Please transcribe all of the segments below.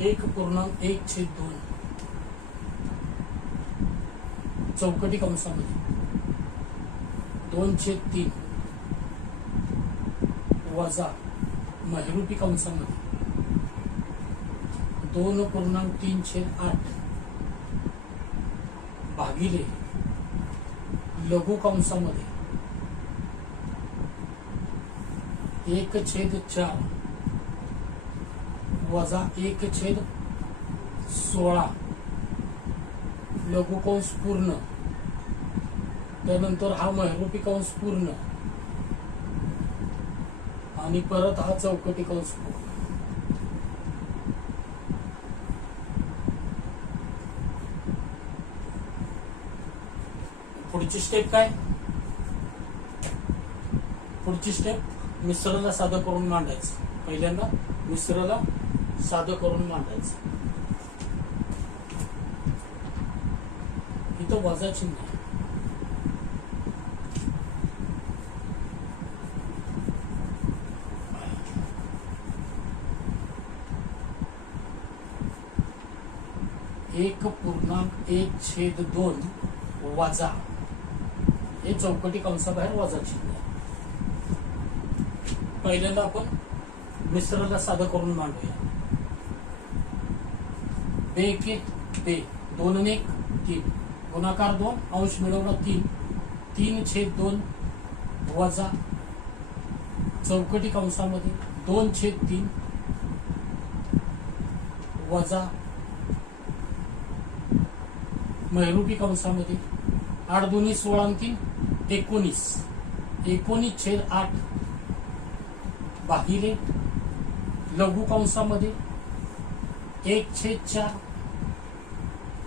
1.1/2 चौकटी कंसामध्ये 2/3 वजा महिरूपी कंसामध्ये 2.3/8 भागिले लघु कंसामध्ये 1/4 वजा 1/16 लघु कंस पूर्ण, त्यानंतर हा महिरूपी कंस पूर्ण आणि परत हा चौकटी कंस पूर्ण. पुढची स्टेप काय? पुढची स्टेप मिश्राला साधं करून मांडायचं. पहिल्यांदा मिश्राला साधं करून मांडायचं. इथं वजा चिन्ह आहे. एक 1.1/2 वजा हे चौकटी कंसाबाहेर वजा चिन्ह आहे. पहिल्यांदा आपण मिश्राला साधं करून मांडूया. 2 गुणाकार 2 अंश मिळवला 3/2 वजा चौकटी कंसामध्ये 2/3 वजा महिरूपी कंसामध्ये 8 2 16 आणि 3 19 19/8 भागिले लघु कंसामध्ये 1/4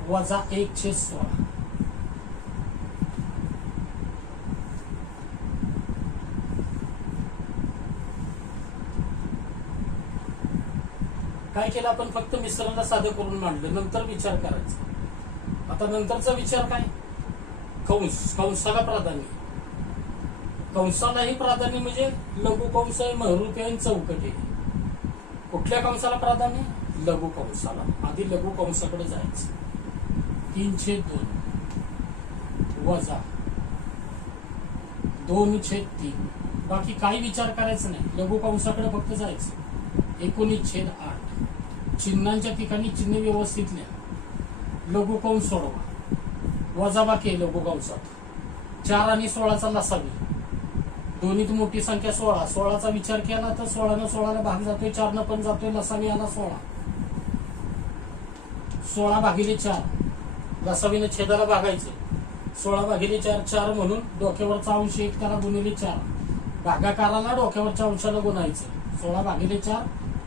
वजा 1/16. काय केलं आपण? फक्त मिश्राला साधं करून मांडलं. नंतर विचार करायचा. आता नंतरचा विचार काय? कंसाला प्राधान्य. कंसालाही प्राधान्य म्हणजे लघु कंस आहे, महिरूपी आहे, चौकटी आहे. कुठल्या कंसाला प्राधान्य? लघु कंसाला. आधी लघु कंसाकडे जायचं. 3/2 वजा 2/3. बाकी काही विचार करायचं नाही. लघु कंसाकडे फक्त जायचं. 19/8 चिन्हांच्या ठिकाणी चिन्ह व्यवस्थित लिहा. लघु कंस सोडवा. वजा बाकी आहे लघु कंसात. 4 आणि 16चा लसावी. दोन्हीत मोठी संख्या 16. 16चा विचार केला तर 16 16ला भाग जातोय, 4 पण जातोय, लसावी आला 16. 16 भागिले 4 लसावीने छेदाला भागायचं. 16 भागिले 4 4 म्हणून डोक्यावरचा अंश 1 त्याला गुणिले 4. भागाकाराला डोक्यावरच्या अंशाला गुणायचं. 16 भागिले 4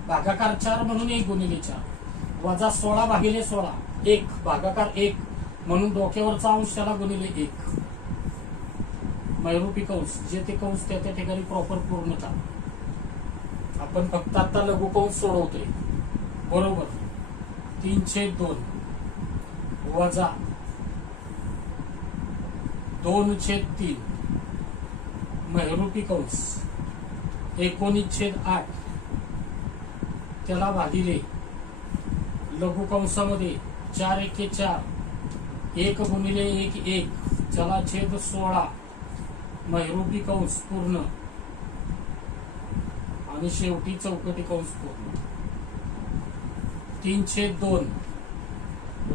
भागाकार 4 म्हणून 1 गुणिले 4 वजा 16 भागिले 16 1 भागाकार 1 म्हणून डोक्यावरचा अंश त्याला गुणिले 1. महिरूपी कंस जे ते कंस त्या ठिकाणी प्रॉपर पूर्ण करा. आपण फक्त आता लघु कंस सोडवतोय. बरोबर. 3/2 वजा 2/3 महिरूपी कंस 19/8 त्याला भागिले लघु कंसामध्ये 4 1 4 1 गुणिले 1 1 त्याला छेद 16 महिरूपी कंस पूर्ण आणि शेवटी चौकटी कंस पूर्ण. 3/2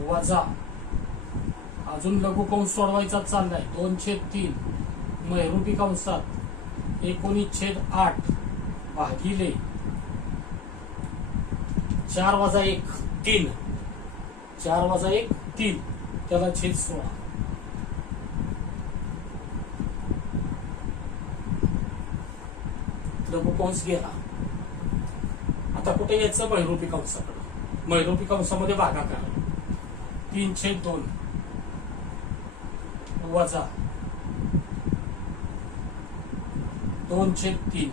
वजा अजून लघु कंस सोडवायचा चाललाय. 2/3 महिरूपी कंसात 19/8 भागिले 4 वजा 1 3 4 वजा 1 3 त्याला छेद 16. लघु कंस गेला. आता कुठे यायचं? महिरूपी कंसाकडे. महिरूपी कंसामध्ये भागाकार 3/2 वजा 2/3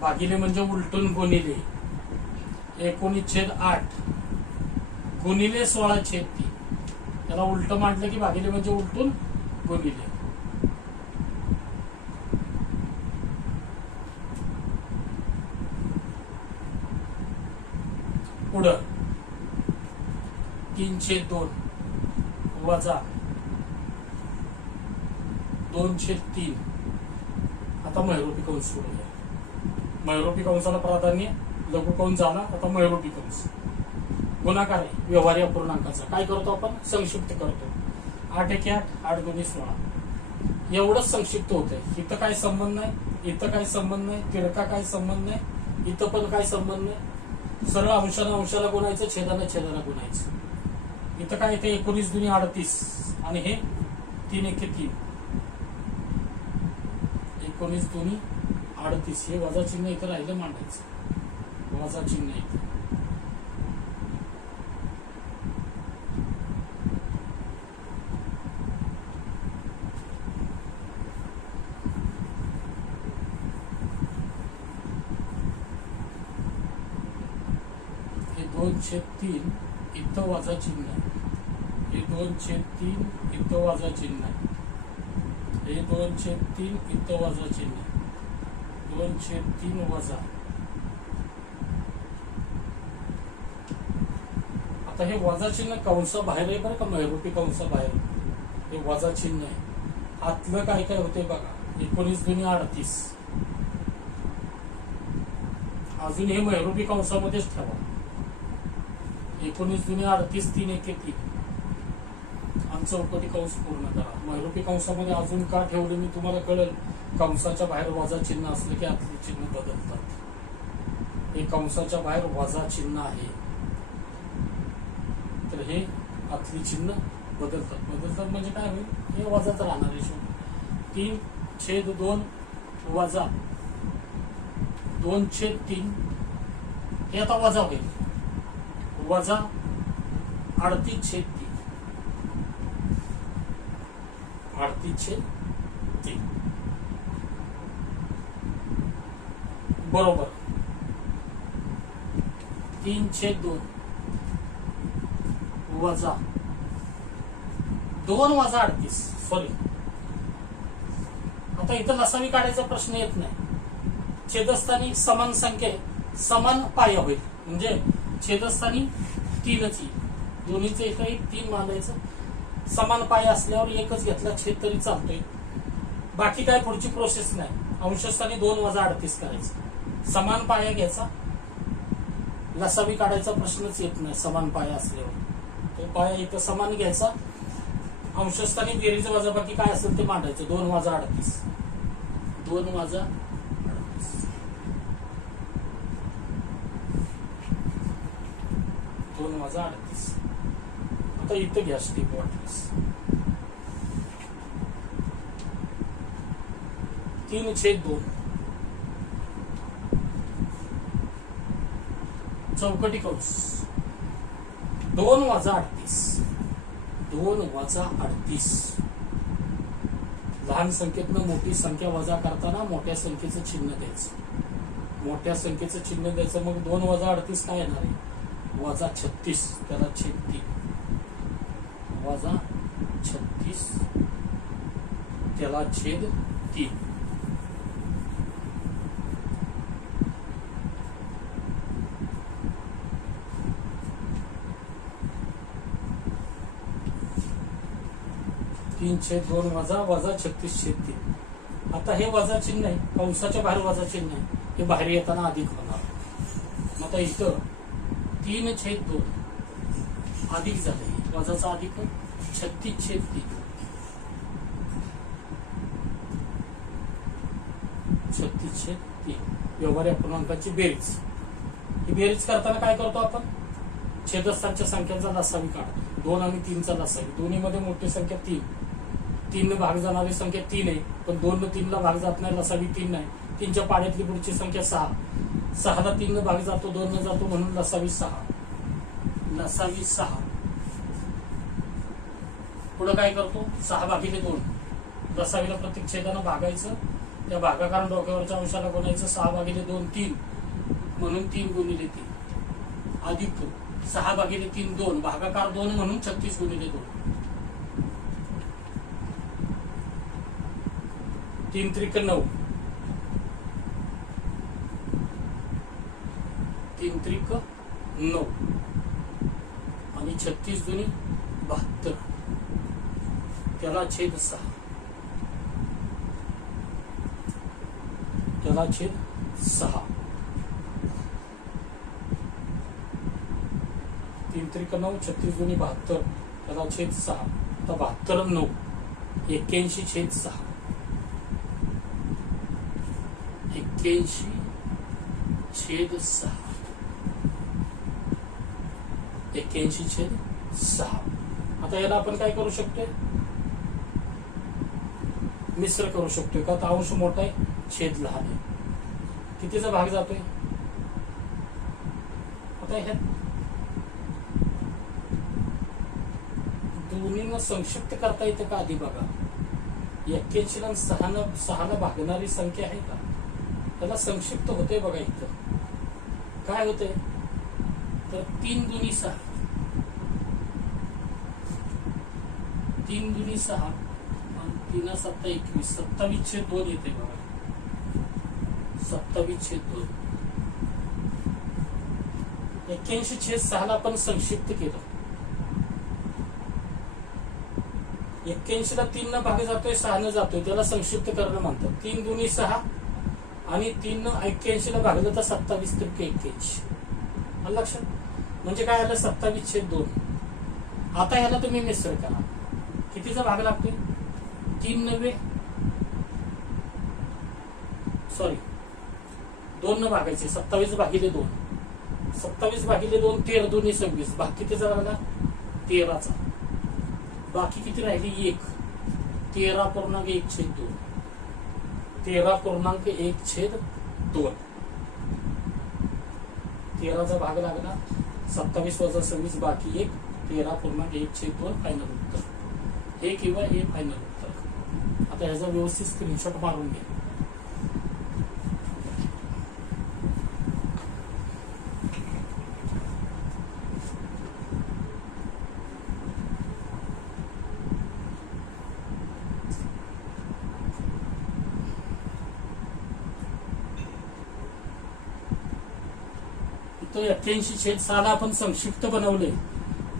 भागिले म्हणजे उलटून गुणिले 19/8 गुणिले 16/3. त्याला उलट मांडलं की भागिले म्हणजे उलटून गुणिले. पुढं 3/2 वजा 2/3. आता महिरूपी कंस सोडूया. महिरूपी कंसाला प्राधान्य, लघु कंस झाला. आता महिरूपी कंस गुणाकार आहे व्यवहार्य पूर्णांकाचा. काय करतो आपण? संक्षिप्त करतो. 8 1 8, 8 2 16. एवढंच संक्षिप्त होतंय. इथं काय संबंध नाही, इथं काय संबंध नाही, तिरका काय संबंध नाही, इथं पण काय संबंध नाही. सरळ अंशाला अंशाला गुणायचं, छेदाला छेदाला गुणायचं. इथं काय येते? 19 दुनी 38 आणि हे 3 1 3. 19 दुनी 38. हे वजा चिन्ह इथं राहिलं मांडायचं. वजा चिन्ह इथं. हे 2/3 इथं वजा चिन्ह आहे. हे 2/3 इथं वजा चिन्ह आहे. हे 2/3 इथं वजा चिन्ह आहे. 2/3 वजा. आता हे वजा चिन्ह कंस बाहेर आहे बरं का, महिरूपी कंस बाहेर. हे वजा चिन्ह आहे. आतलं काय काय होते बघा. 19 दुनी 38. अजून हे महिरूपी कंसामध्येच ठेवा. 19 दुनी 38, 3 1 3 आणि चौकटी कंस पूर्ण करा. महिरूपी कंसामध्ये अजून का ठेवले मी तुम्हाला कळेल. कंसाच्या बाहेर वजा चिन्ह असलं की आतली चिन्ह बदलतात. हे कंसाच्या बाहेर वजा चिन्ह आहे तर हे आतली चिन्ह बदलतात म्हणजे काय होईल? हे वजाच राहणार आहे. 3/2 वजा 2/3. हे आता वजा होईल. वजा 38/3. 38/3 बरोबर. 3/2 वजा 2 वजा 38. सॉरी, आता इथं लसावी काढायचा प्रश्न येत नाही. छेदस्थानी समान संख्या समान पाया होईल. म्हणजे छेदस्थानी 3च येईल. दोन्हीचं इथं 3 मानायचं. समान पाया असल्यावर एकच घेतला छेद तरी चालतोय. बाकी काय पुढची प्रोसेस नाही. अंशस्थानी 2 वजा 38 करायचं. समान पाया घ्यायचा. लसावी काढायचा प्रश्नच येत नाही समान पाया असल्यावर. तो पाया इथं समान घ्यायचा. अंशस्थानी बेरीज वजा बाकी काय असेल ते मांडायचं. 2 वजा 38. 2 वजा 38. 2 वजा 38. आता इथं घ्या स्टेप वाटलीस. 3/2 चौकटी कंस 2 वजा 38. 2 वजा 38. लहान संख्येतनं मोठी संख्या वजा करताना मोठ्या संख्येचं चिन्ह द्यायचं. मोठ्या संख्येचं चिन्ह द्यायचं. मग 2 वजा 38 काय येणार आहे? वजा 36. त्याला छेद 3. वजा 36 त्याला छेद 3. तीन छेद 2 वजा 36/3. आता हे वजा चिन्ह आहे. कंसाच्या बाहेर वजा चिन्ह आहे. हे बाहेर येताना अधिक होणार. आता इथं 3/2 अधिक झाले. वजाचा अधिक 36/3. 36/3 व्यवहार्य पूर्णांकाची बेरीज. ही बेरीज करताना काय करतो आपण? छेदस्थानच्या संख्यांचा लसावी काढतो. 2 आणि 3चा लसावी. दोन्हीमध्ये मोठी संख्या 3. 3 भाग जाणारी संख्या 3 आहे. पण 2 3 भाग जात नाही. लसावी 3 नाही. 3च्या पाड्यातली पुढची संख्या 6. 6ला 3 भाग जातो, 2 जातो म्हणून लसावी 6. लसावी 6. पुढे काय करतो? 6/2. लसावीला प्रत्येक छेदानं भागायचं. त्या भागाकार डोक्यावरच्या अंशाला गुणायचं. 6/2 3 म्हणून 3 गुणिले 3 अधिक 6/3 2 भागाकार 2 म्हणून 36 गुणिले 2. 3 त्रिक 9. 3 त्रिक 9 आणि 36 दुनी 72, त्याला छेद 6, त्याला छेद 6, 3 त्रिक 9, 36 दुनी 72, त्याला छेद 6. आता 72 9, 81 छेद 6, 81 छेद 6, 81 छेद 6. आता याला आपण काय करू शकतोय, मिश्र करू शकतोय का, तर अंश मोठा आहे छेद लहान आहे. कितीचा भाग जातोय, आता ह्या दोन्हींना संक्षिप्त करता येतं का आधी बघा. 81 ला 6 भागणारी संख्या आहे का, त्याला संक्षिप्त होते बघा. इथं काय होते, तर 3 दुनी 6, 3 दुनी 6 आणि 3 7 21, 27 छेद 2 येते बघा. 27 छेद 2. 81 छेद 6 ला आपण संक्षिप्त केलं. 81 ला 3 न भाग जातोय, 6 न जातोय, त्याला संक्षिप्त करणं म्हणतात. 3 दुनी 6 आणि 3 न 81 ला भागलं तर 27 त्रिक 81. लक्षात, म्हणजे काय आलं, 27 छेद 2. आता ह्याला तुम्ही मिश्र करा. कितीचा भाग लागतोय, 3 9, सॉरी 2 न भागायचे, 27 भागिले 2, 27 भागिले 2, 13 दुनी 26, भाग कितीचा लागला, 13चा. बाकी किती राहिली, 1, 13.1 छेद 2, 13.1 छेद 2. 13चा भाग लागला, 27 वजा 26 बाकी 1, 13.1 छेद 2. फायनल उत्तर हे किंवा हे फायनल उत्तर. आता ह्याचा व्यवस्थित स्क्रीनशॉट मारून घ्या. तो 81 छेद 6 ला आपण संक्षिप्त बनवले.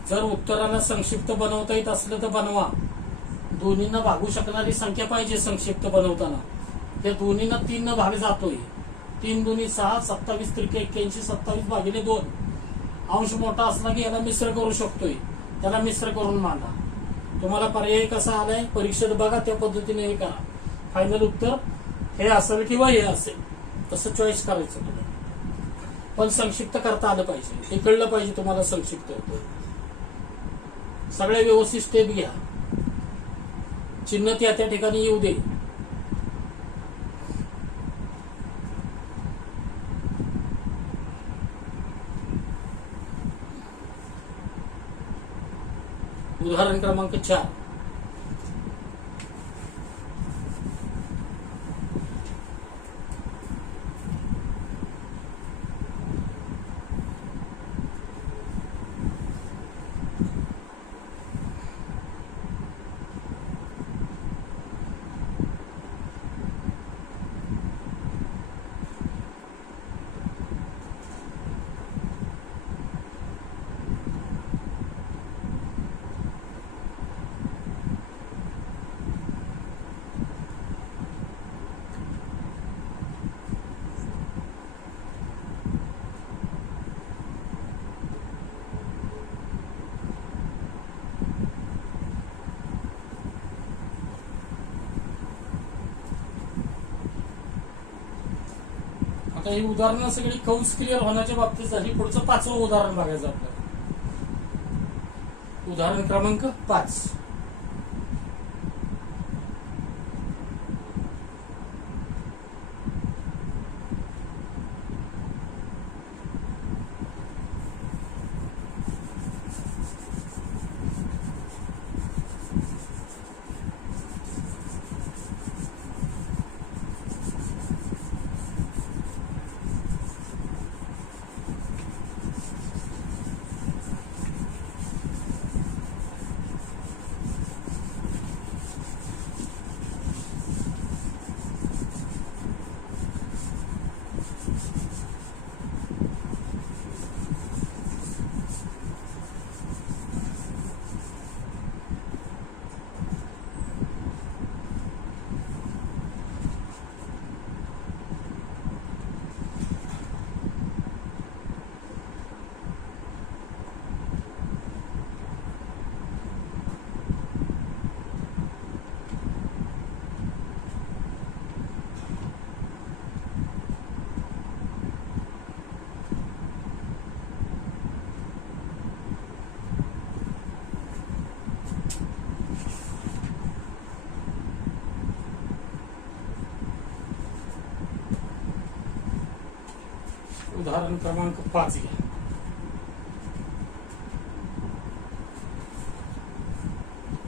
जर उत्तराला संक्षिप्त बनवता येत असलं तर बनवा. दोन्हींना भागू शकणारी संख्या पाहिजे संक्षिप्त बनवताना. त्या दोन्हींना 3 न भाग जातोय. 3 दुनी 6, 27 त्रिक 81, 27 भागिले 2. अंश मोठा असला की याला मिश्र करू शकतोय, त्याला मिश्र करून मांडा. तुम्हाला पर्याय कसा आलाय परीक्षेत बघा, त्या पद्धतीने हे करा. फायनल उत्तर हे असेल किंवा हे असेल, तसं चॉईस करायचं तुम्हाला. पण संक्षिप्त करता आलं पाहिजे, हे कळलं पाहिजे तुम्हाला संक्षिप्त होतं. सगळे व्यवस्थित स्टेप घ्या. चिन्ह त्या त्या ठिकाणी येऊ दे. उदाहरण क्रमांक 4. आता ही उदाहरणं सगळी कंस क्लिअर होण्याच्या बाबतीत झाली. पुढचं 5वं उदाहरण बघायचं आपल्याला. उदाहरण क्रमांक 5. उदाहरण क्रमांक 5 घ्या.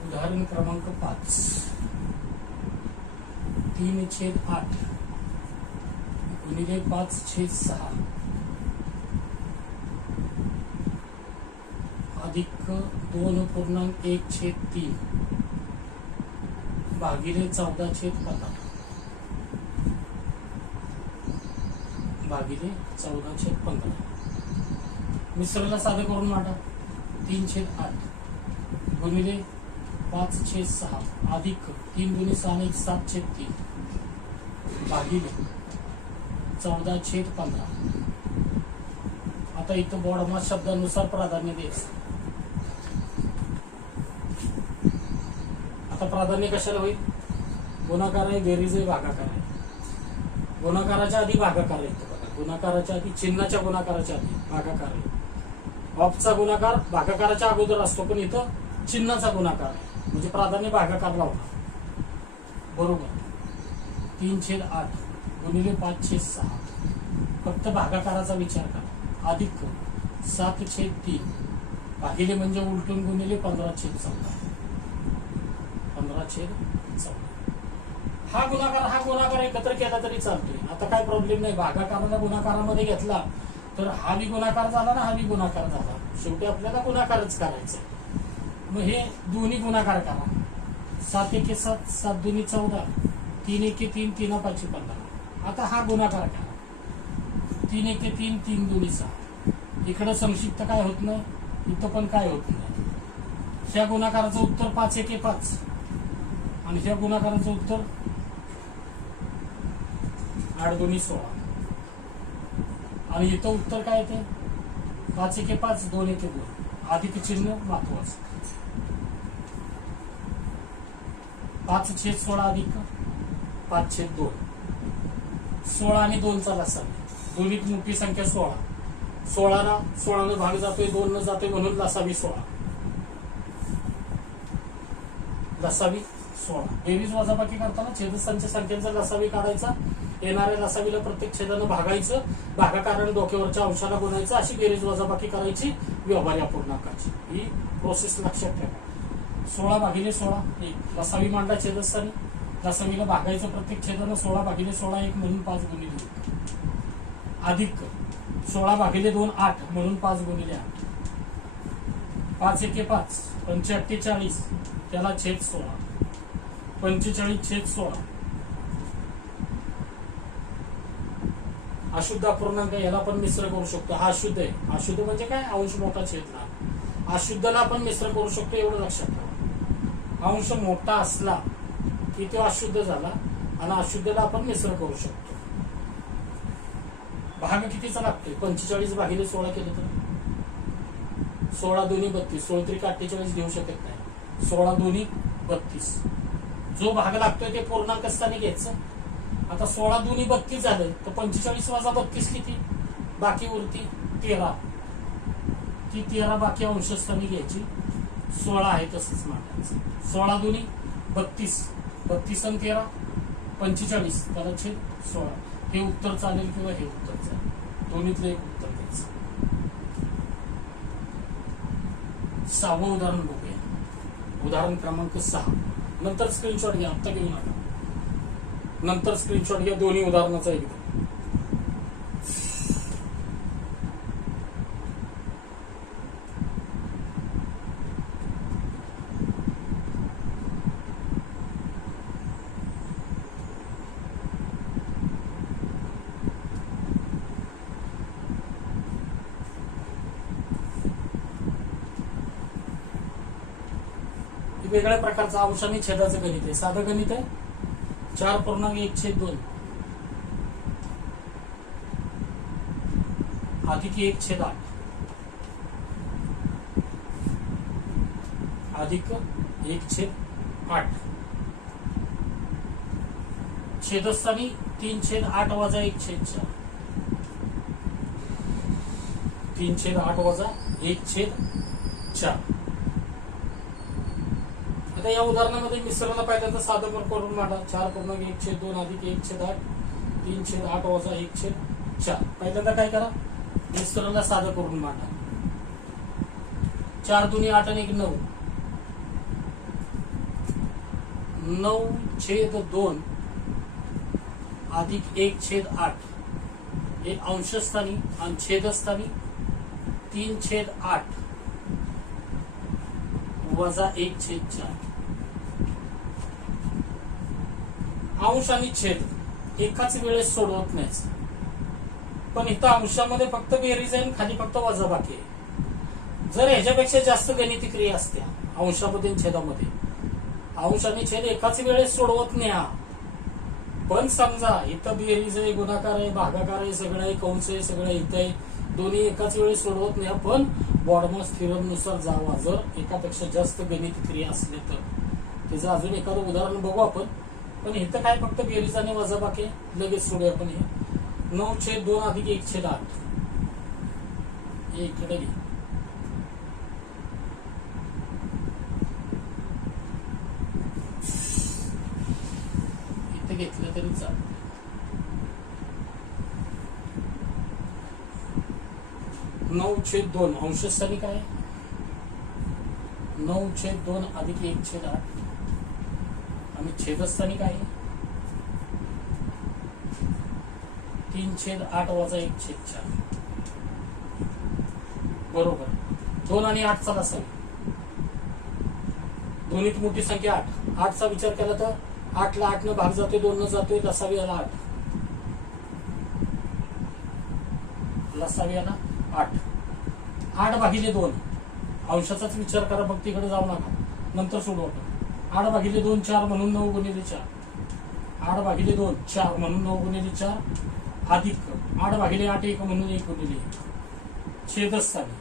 उदाहरण क्रमांक 5 3/8 गुणिले 5/6 अधिक 2.1/3 भागिले 14/15 भागिले 14/15. मिश्रला साधं करून मांडा. 3/8 गुणिले 5/6 अधिक 3 गुणिले 6 7/3 भागिले 14/15. आता इथं बोर्डमा शब्दानुसार प्राधान्य द्यायचं. आता प्राधान्य कशाला होईल? गुणाकार आहे, बेरीज आहे, भागाकार आहे. गुणाकाराच्या आधी भागाकार येतो बघा. गुणाकाराच्या आधी, चिन्हाच्या गुणाकाराच्या आधी भागाकार आहे. ऑफचा गुणाकार भागाकाराच्या अगोदर असतो, पण इथं चिन्हाचा गुणाकार आहे, म्हणजे प्राधान्य भागाकार लावणार. बरोबर. 3/8 गुणिले 5/6 फक्त भागाकाराचा विचार करा. अधिक 7/3 भागिले म्हणजे उलटून गुणिले 15/14 15/14. हा गुणाकार एकत्र केला तरी चालतोय. आता काय प्रॉब्लेम नाही. भागाकाराला गुणाकारामध्ये घेतला तर हा बी गुणाकार झाला ना, हा बी गुणाकार झाला. शेवटी आपल्याला गुणाकारच करायचा. मग हे दोन्ही गुणाकार करा. 7×1 7 7×2 14 3×1 3 3×5 15. आता हा गुणाकार करा. 3×1 3 3×2 6. इकडं संक्षिप्त काय होत नाही, इथं पण काय होत नाही. ह्या गुणाकाराचं उत्तर 5×1 5 आणि ह्या गुणाकाराचं उत्तर 8×2 16 आणि इथं उत्तर काय येते? 5×1 5 2×1 2. अधिक चिन्ह महत्वाचं. 5/16 अधिक 5/2. 16 आणि 2चा लसावी. दोन्हीत मोठी संख्या 16. 16 भाग जातोय, 2 जातोय, म्हणून लसावी 16. लसावी 16. बेरीज वजाबाकी करताना छेदस्थानच्या संख्येचा लसावी काढायचा. येणाऱ्या लसावीला प्रत्येक छेदानं भागायचं. भागाकाराने डोक्यावरच्या अंशाला गुणायचं. अशी बेरीज वजाबाकी करायची व्यवहार या पूर्णांकाची. ही प्रोसेस लक्षात ठेवा. 16 भागिले 16 1. लसावी मांडला छेदस्थानी. लसावीला भागायचं प्रत्येक छेदानं. 16 भागिले 16 1 म्हणून 5×1 अधिक 16 भागिले 2 8 म्हणून 5×8. 5×1 5 45 त्याला छेद 16 45/16. अशुद्ध अपूर्णांक याला पण मिश्र करू शकतो. हा अशुद्ध आहे. अशुद्ध म्हणजे काय? अंश मोठा छेद लहान. अशुद्धला आपण मिश्र करू शकतो, एवढं लक्षात ठेवा. अंश मोठा असला की तो अशुद्ध झाला आणि अशुद्धला आपण मिश्र करू शकतो. भाग कितीचा लागतोय? 45 भागिले 16 केलं तर 16 2 32. 16 त्रिक 48 घेऊ शकत नाही. 16 2 32. जो भाग लागतोय ते पूर्णांक स्थानी घ्यायचं. आता 16 2 32 झालं तर 45 वजा 32 किती? बाकी उरती 13. ती 13 बाकी अंशस्थानी घ्यायची. 16 आहे तसंच मांडायचं. 16 2 32. 32 आणि 13 45. त्याला छेद 16. हे उत्तर चालेल किंवा हे उत्तर चालेल. दोन्हीतलं एक उत्तर द्यायचं. 6वं उदाहरण बघूया. उदाहरण क्रमांक 6. नंतर स्क्रीनशॉट घ्या, आता घेऊ नका. नंतर स्क्रीनशॉट घ्या दोन्ही उदाहरणाचा एकदा. वेगळ्या प्रकारचं अंश आणि छेदाचं गणित आहे. साधं गणित आहे. 4.1/2 अधिक 1/8 अधिक 1/8. छेदस्थानी 3/8 वजा 1/4. 3/8 वजा 1/4. आता या उदाहरणामध्ये मिश्राला पहिल्यांदा साधं करून मांडा. 4.1/2 अधिक 1/8 3/8 वजा 1/4 4. पहिल्यांदा काय करा, मिश्रणाला साधं करून मांडा. 4 दुनी 8 आणि 1 9. 9/2 अधिक 1/8 हे अंशस्थानी आणि छेदस्थानी 3/8 वजा 1/4. अंश आणि छेद एकाच वेळेस सोडवत नाही, पण इथं अंशामध्ये फक्त बेरीज आहे, खाली फक्त वजाबाकी आहे. जर ह्याच्यापेक्षा जास्त गणिती क्रिया असत्या अंशामध्ये आणि छेदामध्ये, अंश आणि छेद एकाच वेळेस सोडवत नाही. पण समजा इथं बेरीज आहे, गुणाकार आहे, भागाकार आहे, सगळं आहे, कंस आहे, सगळं इथं आहे, दोन्ही एकाच वेळेस सोडवत नाही. पण बॉडमॉस थिअरमनुसार जावा, जर एकापेक्षा जास्त गणिती क्रिया असल्या तर. त्याचं अजून एखादं उदाहरण बघू आपण. पण इथं काय फक्त बेरीज आणि वजाबाकी लगेच सोडूया आपण. हे 9/2 अधिक 1/8 हे इकडे घे. इथे घेतलं तरी चालेल. 9/2 अंशस्थानी काय, 9/2 अधिक 1/8 आणि छेदस्थानी काय, 3/8 वजा 1/4. बरोबर. 2 आणि 8 चा लसावी. दोन्हीत मोठी संख्या 8. 8 चा विचार केला तर 8 ला 8 न भाग जातोय, 2 न जातोय, लसावी आला 8. लसावी आला 8. 8/2 अंशाचाच विचार करा, फक्त इकडे जाऊ नका, नंतर सोडू आपण. 8/2 4 म्हणून 9 गुणिले 4. 8/2 4 म्हणून 9 गुणिले 4 अधिक 8/8 1 म्हणून 1 गुणिले 1. छेदस्थानी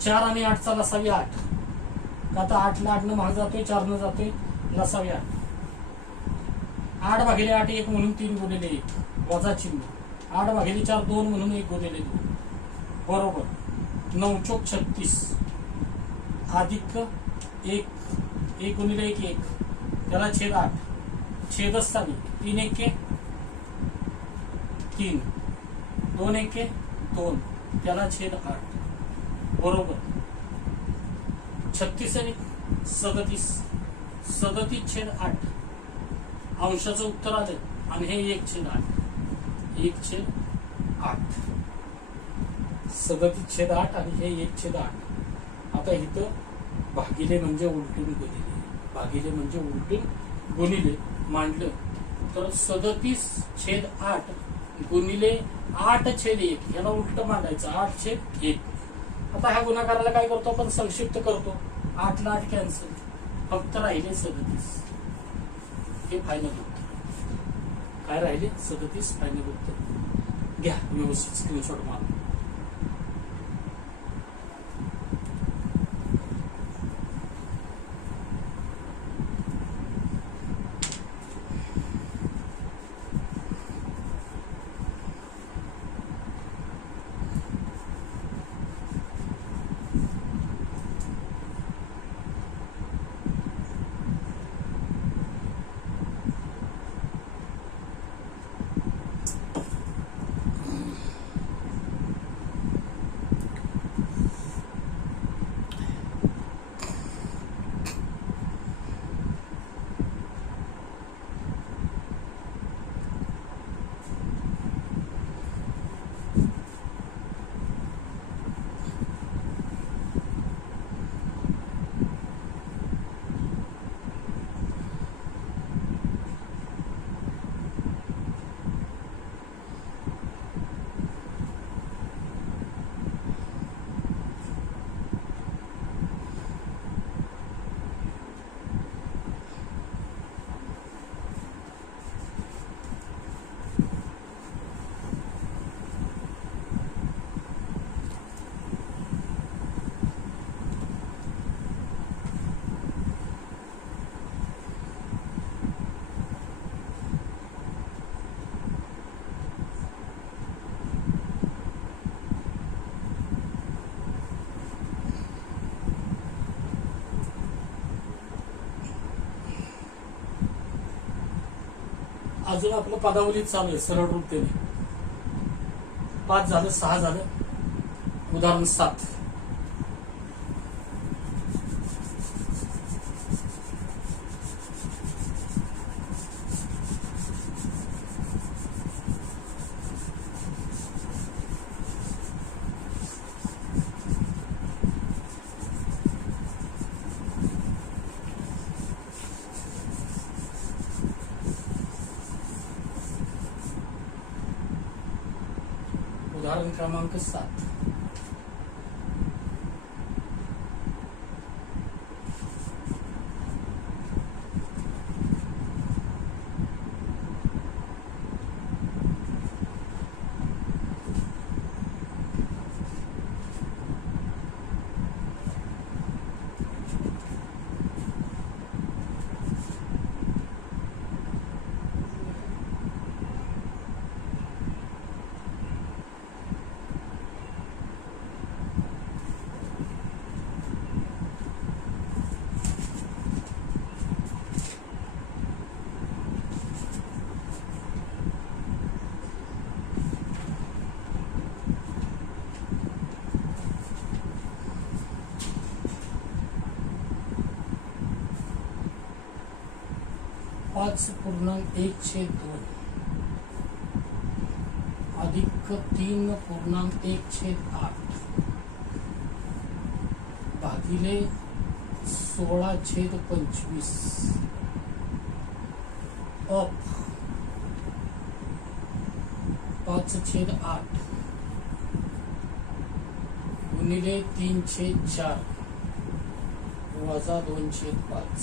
4 आणि 8 चा लसावी 8. आता 8 ला 8 न भाग जातोय, 4 न जातोय, लसावी 8. 8/8 1 म्हणून 3 गुणिले 1 वजा चिन्ह. 8/4 2 म्हणून 1 गुणिले 2. बरोबर. 9×36 अधिक 1 1 गुणिले 1 1 त्याला छेद 8. छेदस्थानी 3 1 3 2 1 2 त्याला छेद 8. बरोबर. 36 आणि 37 37/8 अंशाचं उत्तर आलं आणि हे 1/8 1/8 37/8 आणि हे 1/8. आता इथं भागिले म्हणजे उलटून गुणिले, भागिले म्हणजे उलटून गुणिले मांडलं तर 37/8 गुणिले 8/1 याला उलट मांडायचं 8/1. आता ह्या गुणाकाराला काय करतो आपण, संक्षिप्त करतो. 8 ला 8 कॅन्सल, फक्त राहिले 37. हे फायनल उत्तर. काय राहिले, 37 फायनल उत्तर. घ्या व्यवस्थित स्क्रीनशॉट मारा. अजून आपलं पदावलीत चालू आहे सरळ रूप देणे. 5 झालं, 6 झालं. उदाहरण 7. उदाहरण क्रमांक 7. पाच पूर्णांक 1/2 अधिक 3.1/8 भागिले 16/25 ऑफ 5/8 गुणिले 3/4 वजा 2/5.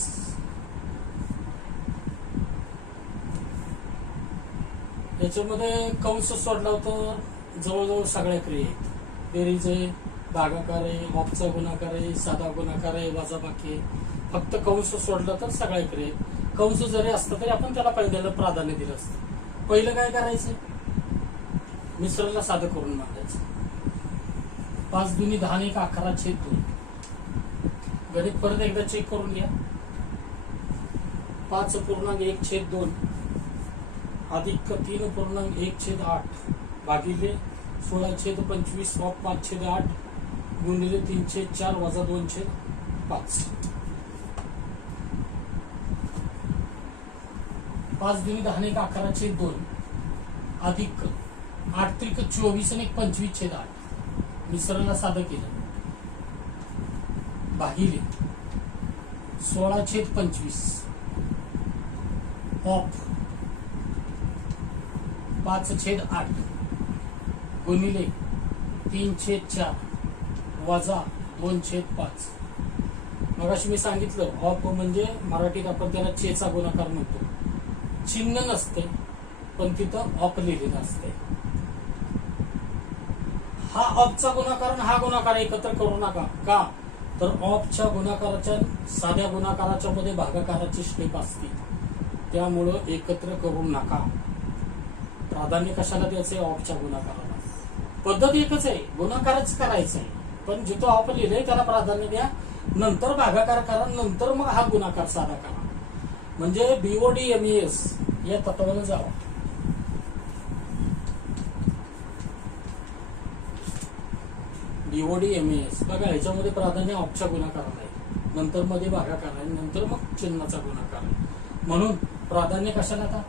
याच्यामध्ये कंस सोडला तर जवळजवळ सगळ्या क्रिया आहेत. बेरीज आहे, भागाकार आहे, ऑफचा गुणाकार आहे, साधा गुणाकार आहे, वजाबाकी आहे. फक्त कंस सोडला तर सगळ्या क्रिया आहेत. कंस जरी असतं तरी आपण त्याला पहिल्याला प्राधान्य दिलं असतं. पहिलं काय करायचं, मिश्रला साधं करून मांडायचं. 5 दुनी 10 आणि 1 11/2. गणित परत एकदा चेक करून घ्या. 5.1/2 अधिक 3.1/8 भागिले 16/25 ऑफ 5/8 गुणिले 3/4 वजा 2/5. 5 दुनी 10 आणि 1 11/2 अधिक 8 त्रिक 24 आणि 25/8 मिश्रणाला साधं केलं भागिले 16/25 ऑफ 5/8 गुणिले 3/4 वजा 2/5. मगाशी मी सांगितलं ऑफ म्हणजे मराठीत आपण त्याला चेचा गुणाकार म्हणतो. चिन्ह नसते पण तिथं ऑफ लिहिलेलं असते. हा ऑफचा गुणाकार आणि हा गुणाकार एकत्र करू नका. का तर ऑफच्या गुणाकाराच्या साध्या गुणाकाराच्या मध्ये भागाकाराची स्टेप असते, त्यामुळं एकत्र करू नका. प्राधान्य कशाला द्यायचंय, ऑफच्या गुणाकाराला. पद्धत एकच आहे, गुणाकारच करायचं आहे, पण जिथं ऑफ लिहिलंय त्याला प्राधान्य द्या. नंतर भागाकार करा, नंतर मग हा गुणाकार साधा करा. म्हणजे BOD-MES या तत्वाला जावा. BOD-MES बघा, ह्याच्यामध्ये प्राधान्य ऑफच्या गुणाकाराला आहे, नंतर मध्ये भागाकार आहे, नंतर मग चिन्हाचा गुणाकार आहे. म्हणून प्राधान्य कशाला आता,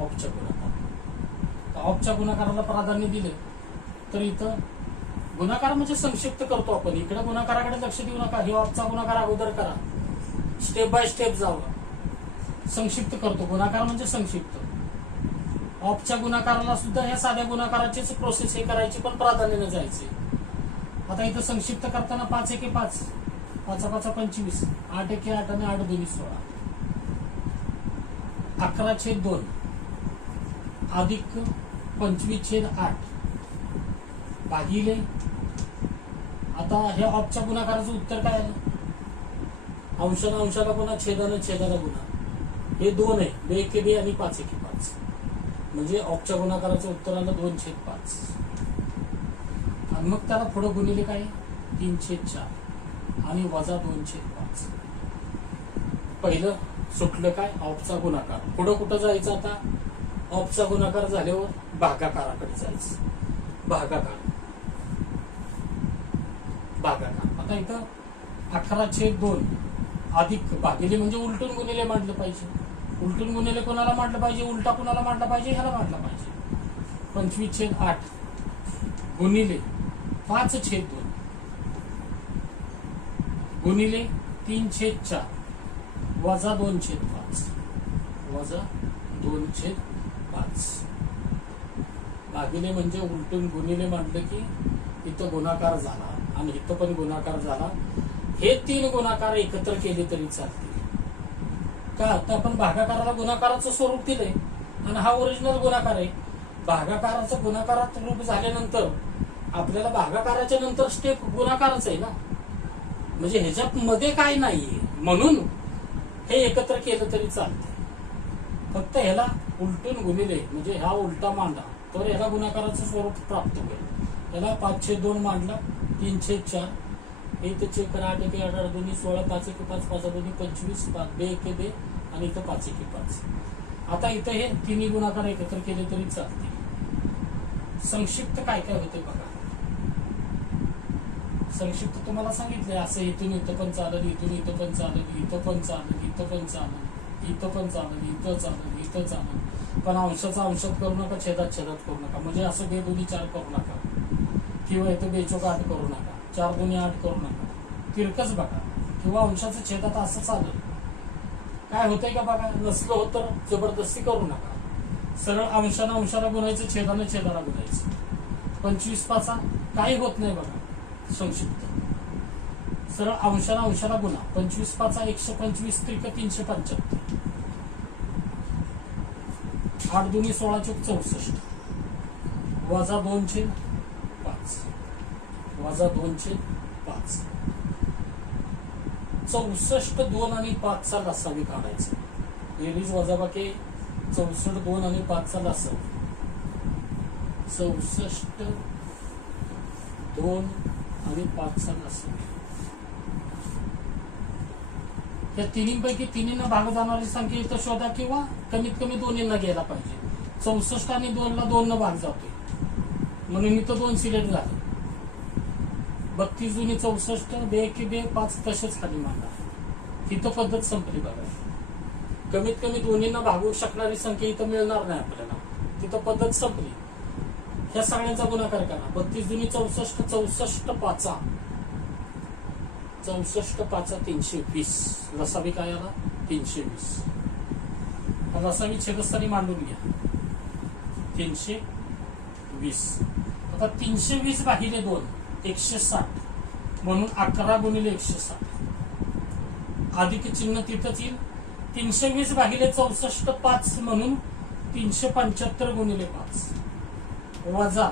ऑफच्या गुणाकार. ऑफच्या गुणाकाराला प्राधान्य दिलं तर इथं गुणाकार म्हणजे संक्षिप्त करतो आपण. इकडे गुणाकाराकडे लक्ष देऊ नका. हे ऑफचा गुणाकार अगोदर करा, स्टेप बाय स्टेप जावा. संक्षिप्त करतो, गुणाकार म्हणजे संक्षिप्त. ऑफच्या गुणाकाराला सुद्धा ह्या साध्या गुणाकाराचीच प्रोसेस हे करायची, पण प्राधान्याने जायचे. आता इथं संक्षिप्त करताना 5 1 5 5 5 25 8 1 8 आणि 8 2 16 11/2 अधिक 25/8 भागिले, आता हे ऑफच्या गुणाकाराचं उत्तर काय आहे, अंशाला अंशाला गुणा, छेदाला छेदाला गुणा. हे 2 आहे, 2 1 2 आणि 5 1 5. म्हणजे ऑफच्या गुणाकाराचं उत्तर आलं 2/5. आणि मग त्याला पुढे गुणिले काय, 3/4 आणि वजा 2/5. पहिलं सुटलं काय, ऑफचा गुणाकार. पुढं कुठं जायचं आता, ऑफचा गुणाकार झाल्यावर भागाकाराकडे जायचं. भागाकार. आता इथं 11/2 अधिक भागिले म्हणजे उलटून गुणिले मांडलं पाहिजे. उलटून गुणिले कोणाला मांडलं पाहिजे, उलटा कोणाला मांडला पाहिजे, ह्याला मांडला पाहिजे. 25/8 गुणिले 5/2 गुणिले 3/4 वजा 2/5 वजा 2/5 भागिले म्हणजे उलटून गुणिले म्हटलं की इथं गुणाकार झाला आणि इथं पण गुणाकार झाला. हे 3 गुणाकार एकत्र केले तरी चालतील का. तर आपण भागाकाराला गुणाकाराचं स्वरूप दिलंय आणि हा ओरिजिनल गुणाकार आहे. भागाकाराचं गुणाकारात रूप झाल्यानंतर आपल्याला भागाकाराच्या नंतर स्टेप गुणाकारच आहे ना, म्हणजे ह्याच्यात मध्ये काय नाहीये, म्हणून हे एकत्र केलं तरी चालतंय. फक्त ह्याला उलटून गुणिले म्हणजे हा उलटा मांडला तर ह्याला गुणाकाराचं स्वरूप प्राप्त होईल. ह्याला 5/2 मांडला, 3/4 इथं चेक करा, 8 1 18 2 16 5 1 5 5 2 25 5 2 1 2 आणि इथं 5 1 5. आता इथं हे तिन्ही गुणाकार एकत्र केले तरी चालते. संक्षिप्त काय काय होते बघा. संक्षिप्त तुम्हाला सांगितले असं इथून इथं पण चालेल, इथून इथं पण चालेल, इथं पण चालेल, इथं पण चालेल, इथं पण चालेल, इथं चालेल, इथं चालेल. पण अंशाचा अंशात करू नका, छेदात छेदात करू नका. म्हणजे असं 2 2 4 करू नका किंवा इथं 2 4 8 करू नका, 4 2 8 करू नका. तिरकच बघा किंवा अंशाचं छेदात असं चालेल. काय होतंय का बघा. नसलं होत तर जबरदस्ती करू नका. सरळ अंशानं अंशाला गुणायचं, छेदानं छेदाला गुणायचं. 25/5 काही होत नाही बघा. संक्षिप्त सरळ अंशानं अंशाला गुणा. 25/5 125 त्रिक 375 8 2 16 चौक 64 वजा 2/5 वजा 2/5 64 2 आणि 5 चा लसावी काढायचा. बेरीज वजाबाकी 64 2 आणि 5 चा लसावी. 64 2 आणि 5 चा लसावी. या तिन्हीपैकी तिन्हींना भाग जाणारी संख्या इथं शोधा किंवा कमीत कमी दोन्हींना घ्यायला पाहिजे. 64 आणि 2 ला 2 न भाग जातोय म्हणून इथं 2 सिलेक्ट झाले. 32 जुनी 64 2 1 2 5 तसेच खाली मांडा. इथं पद्धत संपली बघा. कमीत कमी दोन्हींना भागू शकणारी संख्या इथं मिळणार नाही आपल्याला. तिथं पद्धत संपली. ह्या सगळ्यांचा गुणाकार करा. 32 जुनी 64 64 5 64 5 320 लसावी काय आला 320. लसावी छेदस्थानी मांडून घ्या 320. आता 320 भागिले 2 160 म्हणून 11 गुणिले 160 अधिक चिन्ह तिथंच येईल. 320 भागिले 64 5 म्हणून 375 गुणिले 5 वजा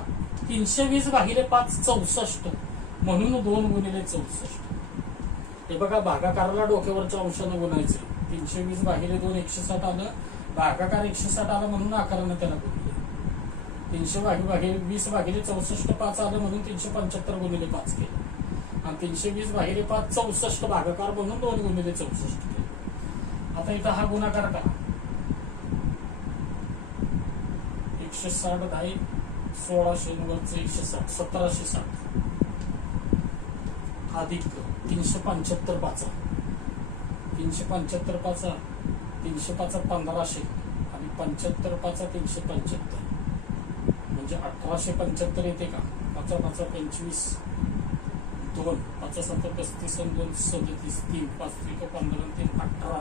320 भागिले 5 64 म्हणून 2 गुणिले 64. हे बघा भागाकाराला डोक्यावरच्या अंशानं गुणायचं. 320 भागिले 2 160 आलं. भागाकार 160 आलं म्हणून आकारानं त्याला गुणले. 320 भागिले 64 5 आलं म्हणून 375 गुणिले 5 केलं. आणि 320 भागिले 5 64 भागाकार म्हणून 2 गुणिले 64 केलं. आता इथं हा गुणाकार करा. 160 10 1600 वरचं 160 1760 अधिक 375 5 375 5 305 1500 आणि 75 5 375 म्हणजे 1875 येते का. 5 5 25 2 5 7 35 2 37 3 5 3 15 3 18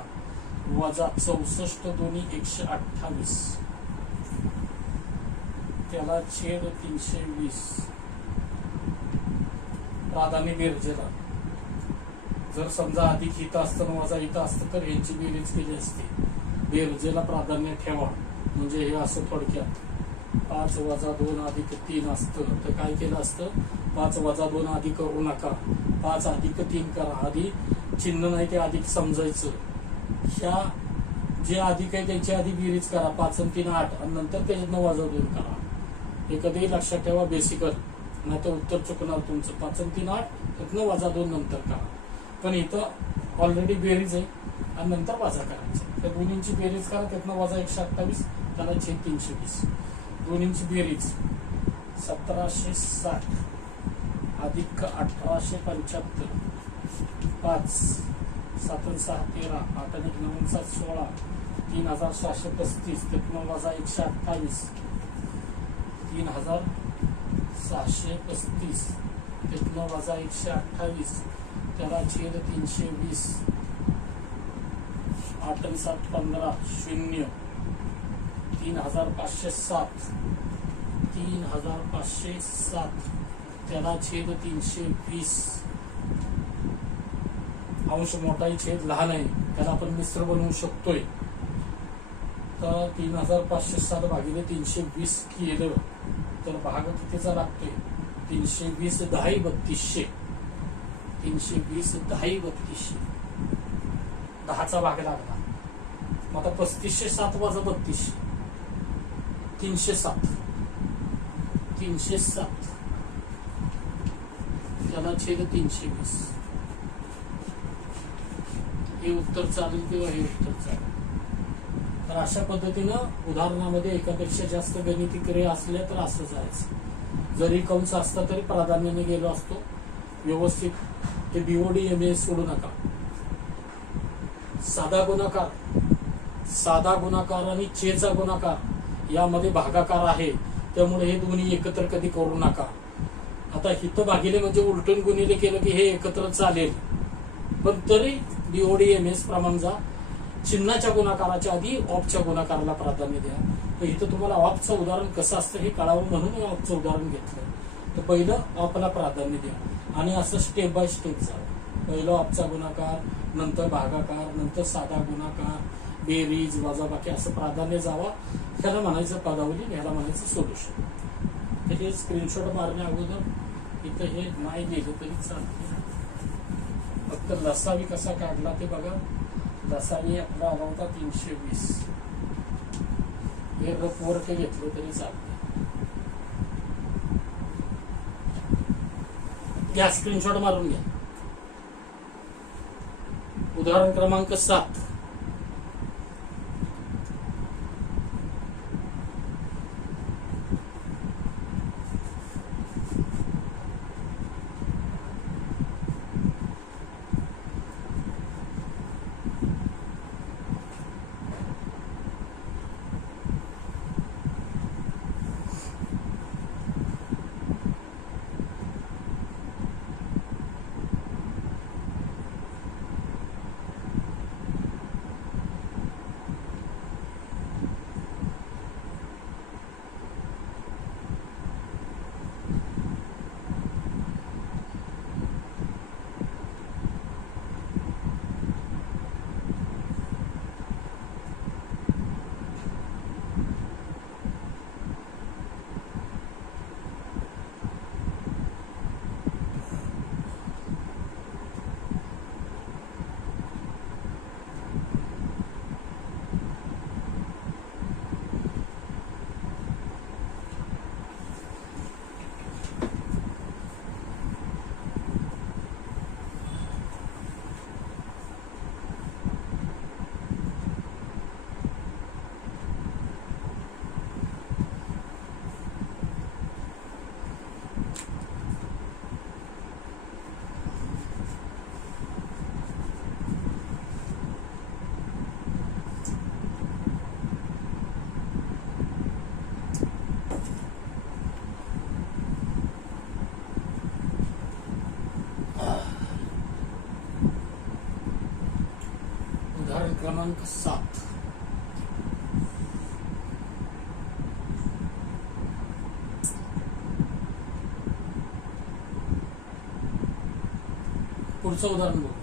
वजा 64 दोन्ही 128 त्याला छेद 320. प्राधान्य बेरजेला. जर समजा अधिक इथं असतं वजा इथं असतं तर यांची बेरीज केली असते. बेरजेला प्राधान्य ठेवा. म्हणजे हे असं थोडक्यात 5 वजा 2 अधिक 3 असतं तर काय केलं असतं 5 वजा 2 अधिक करू नका. 5 अधिक 3 करा. आधी चिन्ह नाही ते अधिक समजायचं. ह्या जे अधिक आहे त्यांची आधी बेरीज करा. 5 आणि 3 8 आणि नंतर त्याच्यातनं वजा 2 करा. हे कधी लक्षात ठेवा. बेसिकल नाही तर उत्तर चुकणार तुमचं. 5 आणि 3 8 त्यातनं वजा 2 नंतर करा. पण इथं ऑलरेडी बेरीज आहे आणि नंतर वजा करायचं. तर दोन्हींची बेरीज करा. त्यातनं वजा 128 त्याला छेद 320. दोन्हींची बेरीज 1760 अधिक 1875 5 7 6 13 8 आणि 9 7 16 3735 53 वजा 128 3635 53 वजा 128 त्याला छेद 320 8 आणि 7 15 0 3507 3507 त्याला छेद 320 अंश मोठाही छेद लहान आहे त्याला आपण मिश्र बनवू शकतोय. तर 3507 भागिले 320 केलं तर भाग कितीचा लागतोय 320 10 3200 320 10 3200 10चा भाग लागला. मग आता 3507 वजा 3200 307 त्याला छेद 320 हे उत्तर चालेल किंवा हे उत्तर चालेल. तर अशा पद्धतीनं उदाहरणामध्ये एकापेक्षा जास्त गणिती क्रिया असल्या तर असं जायचं. जरी कंस असता तरी प्राधान्याने गेलो असतो व्यवस्थित. हे बीओडी एमए सोडू नका. साधा गुणाकार आणि चेचा गुणाकार यामध्ये भागाकार आहे त्यामुळे हे दोन्ही एकत्र कधी करू नका. आता हित भागिले म्हणजे उलटून गुणिले केलं की हे एकत्र चालेल पण तरी बीओडी एमएस प्रमाण जा. चिन्हाच्या गुणाकाराच्या आधी ऑफच्या गुणाकाराला प्राधान्य द्या. तर इथं तुम्हाला ऑफचं उदाहरण कसं असतं हे कळावं म्हणून ऑफचं उदाहरण घेतलं. तर पहिलं ऑफला प्राधान्य द्या आणि असं स्टेप बाय स्टेप जावं. पहिलं ऑफचा गुणाकार नंतर भागाकार नंतर साधा गुणाकार बेरीज वजाबाकी असं प्राधान्य जावा. त्याला म्हणायचं पदावली ह्याला म्हणायचं सोल्युशन. तर हे स्क्रीनशॉट मारण्या अगोदर इथं हे नाही लिहिलं तरी चालतं. फक्त लसावी कसा काढला ते बघा. लसावी आपला आला होता 320. हे रफ वर्क घेतलं तरी चालतं. घ्या स्क्रीनशॉट मारून घ्या. उदाहरण क्रमांक 7. क्रमांक 7. पुढचं उदाहरण बघू.